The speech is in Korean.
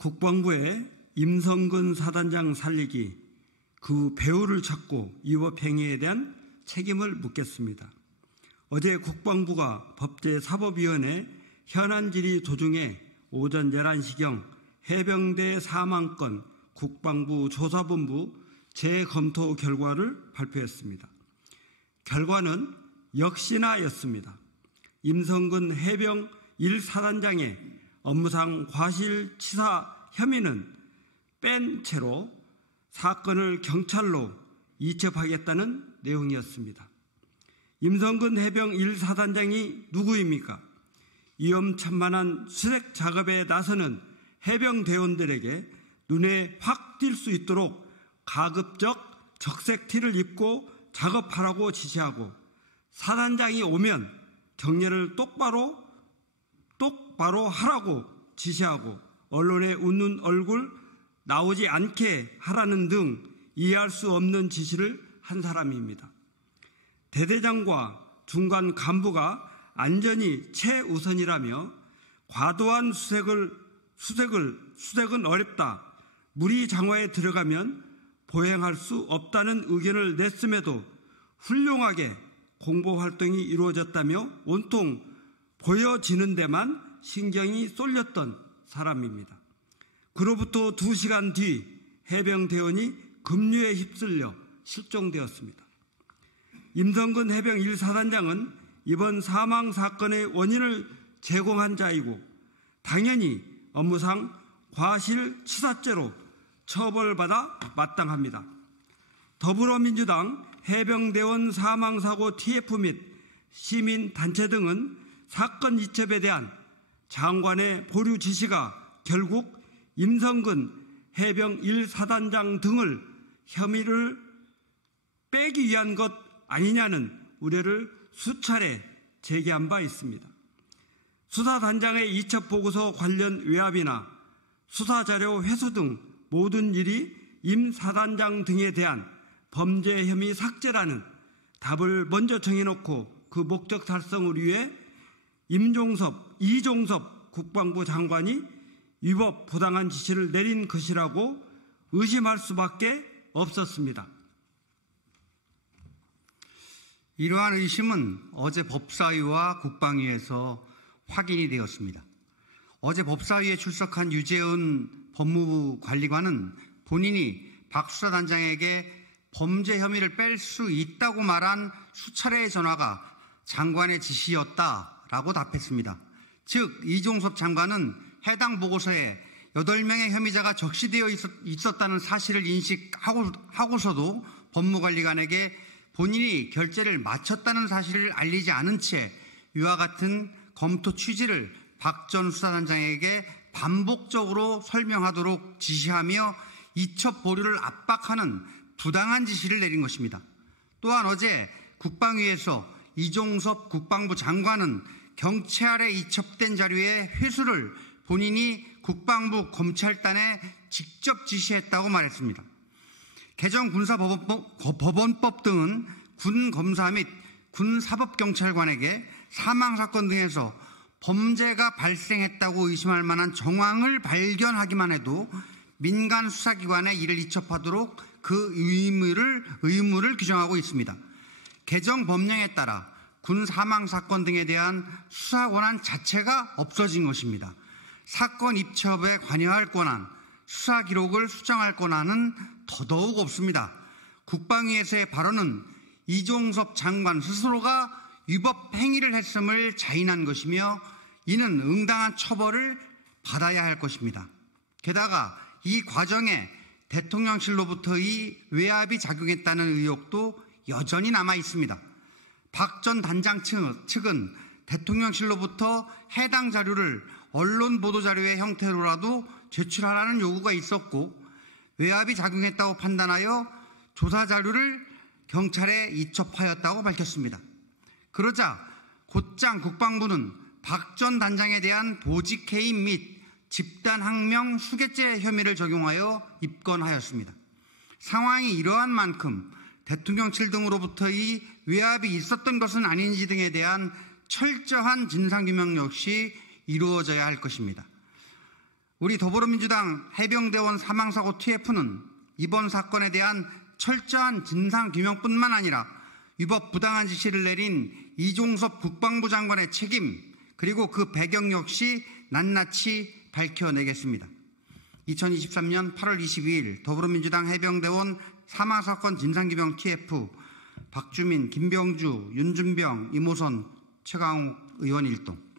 국방부의 임성근 사단장 살리기, 그 배후를 찾고 위법행위에 대한 책임을 묻겠습니다. 어제 국방부가 법제사법위원회 현안질의 도중에 오전 11시경 해병대 사망건 국방부 조사본부 재검토 결과를 발표했습니다. 결과는 역시나였습니다. 임성근 해병 1사단장의 업무상 과실치사 혐의는 뺀 채로 사건을 경찰로 이첩하겠다는 내용이었습니다. 임성근 해병 1사단장이 누구입니까? 위험천만한 수색 작업에 나서는 해병대원들에게 눈에 확 띌 수 있도록 가급적 적색티를 입고 작업하라고 지시하고, 사단장이 오면 경례를 똑바로 하라고 지시하고, 언론에 웃는 얼굴 나오지 않게 하라는 등 이해할 수 없는 지시를 한 사람입니다. 대대장과 중간 간부가 안전이 최우선이라며 과도한 수색은 어렵다, 무리 장화에 들어가면 보행할 수 없다는 의견을 냈음에도 훌륭하게 공보활동이 이루어졌다며 온통 보여지는 데만 신경이 쏠렸던 사람입니다. 그로부터 2시간 뒤 해병대원이 급류에 휩쓸려 실종되었습니다. 임성근 해병 1사단장은 이번 사망 사건의 원인을 제공한 자이고 당연히 업무상 과실치사죄로 처벌받아 마땅합니다. 더불어민주당 해병대원 사망사고 TF 및 시민단체 등은 사건 이첩에 대한 장관의 보류 지시가 결국 임성근 해병 1사단장 등을 혐의를 빼기 위한 것 아니냐는 우려를 수차례 제기한 바 있습니다. 수사단장의 이첩보고서 관련 외압이나 수사자료 회수 등 모든 일이 임 사단장 등에 대한 범죄 혐의 삭제라는 답을 먼저 정해놓고 그 목적 달성을 위해 이종섭 국방부 장관이 위법 부당한 지시를 내린 것이라고 의심할 수밖에 없었습니다. 이러한 의심은 어제 법사위와 국방위에서 확인이 되었습니다. 어제 법사위에 출석한 유재은 법무부 관리관은 본인이 박 수사단장에게 범죄 혐의를 뺄 수 있다고 말한 수차례의 전화가 장관의 지시였다라고 답했습니다. 즉 이종섭 장관은 해당 보고서에 8명의 혐의자가 적시되어 있었다는 사실을 인식하고서도 법무관리관에게 본인이 결재를 마쳤다는 사실을 알리지 않은 채 이와 같은 검토 취지를 박 전 수사단장에게 반복적으로 설명하도록 지시하며 이첩 보류를 압박하는 부당한 지시를 내린 것입니다. 또한 어제 국방위에서 이종섭 국방부 장관은 경찰에 이첩된 자료의 회수를 본인이 국방부 검찰단에 직접 지시했다고 말했습니다. 개정 군사법원법 등은 군검사 및 군사법경찰관에게 사망사건 등에서 범죄가 발생했다고 의심할 만한 정황을 발견하기만 해도 민간 수사기관에 이를 이첩하도록 그 의무를 규정하고 있습니다. 개정 법령에 따라 군 사망사건 등에 대한 수사 권한 자체가 없어진 것입니다. 사건 입첩에 관여할 권한, 수사 기록을 수정할 권한은 더더욱 없습니다. 국방위에서의 발언은 이종섭 장관 스스로가 위법 행위를 했음을 자인한 것이며 이는 응당한 처벌을 받아야 할 것입니다. 게다가 이 과정에 대통령실로부터의 외압이 작용했다는 의혹도 여전히 남아 있습니다. 박 전 단장 측은 대통령실로부터 해당 자료를 언론 보도자료의 형태로라도 제출하라는 요구가 있었고 외압이 작용했다고 판단하여 조사 자료를 경찰에 이첩하였다고 밝혔습니다. 그러자 곧장 국방부는 박 전 단장에 대한 보직해임 및 집단항명 수괴죄 혐의를 적용하여 입건하였습니다. 상황이 이러한 만큼 대통령실 등으로부터의 외압이 있었던 것은 아닌지 등에 대한 철저한 진상규명 역시 이루어져야 할 것입니다. 우리 더불어민주당 해병대원 사망사고 TF는 이번 사건에 대한 철저한 진상규명뿐만 아니라 위법 부당한 지시를 내린 이종섭 국방부 장관의 책임, 그리고 그 배경 역시 낱낱이 밝혀내겠습니다. 2023년 8월 22일 더불어민주당 해병대원 사망사건 진상규명 TF 박주민, 김병주, 윤준병, 이모선, 최강욱 의원 일동.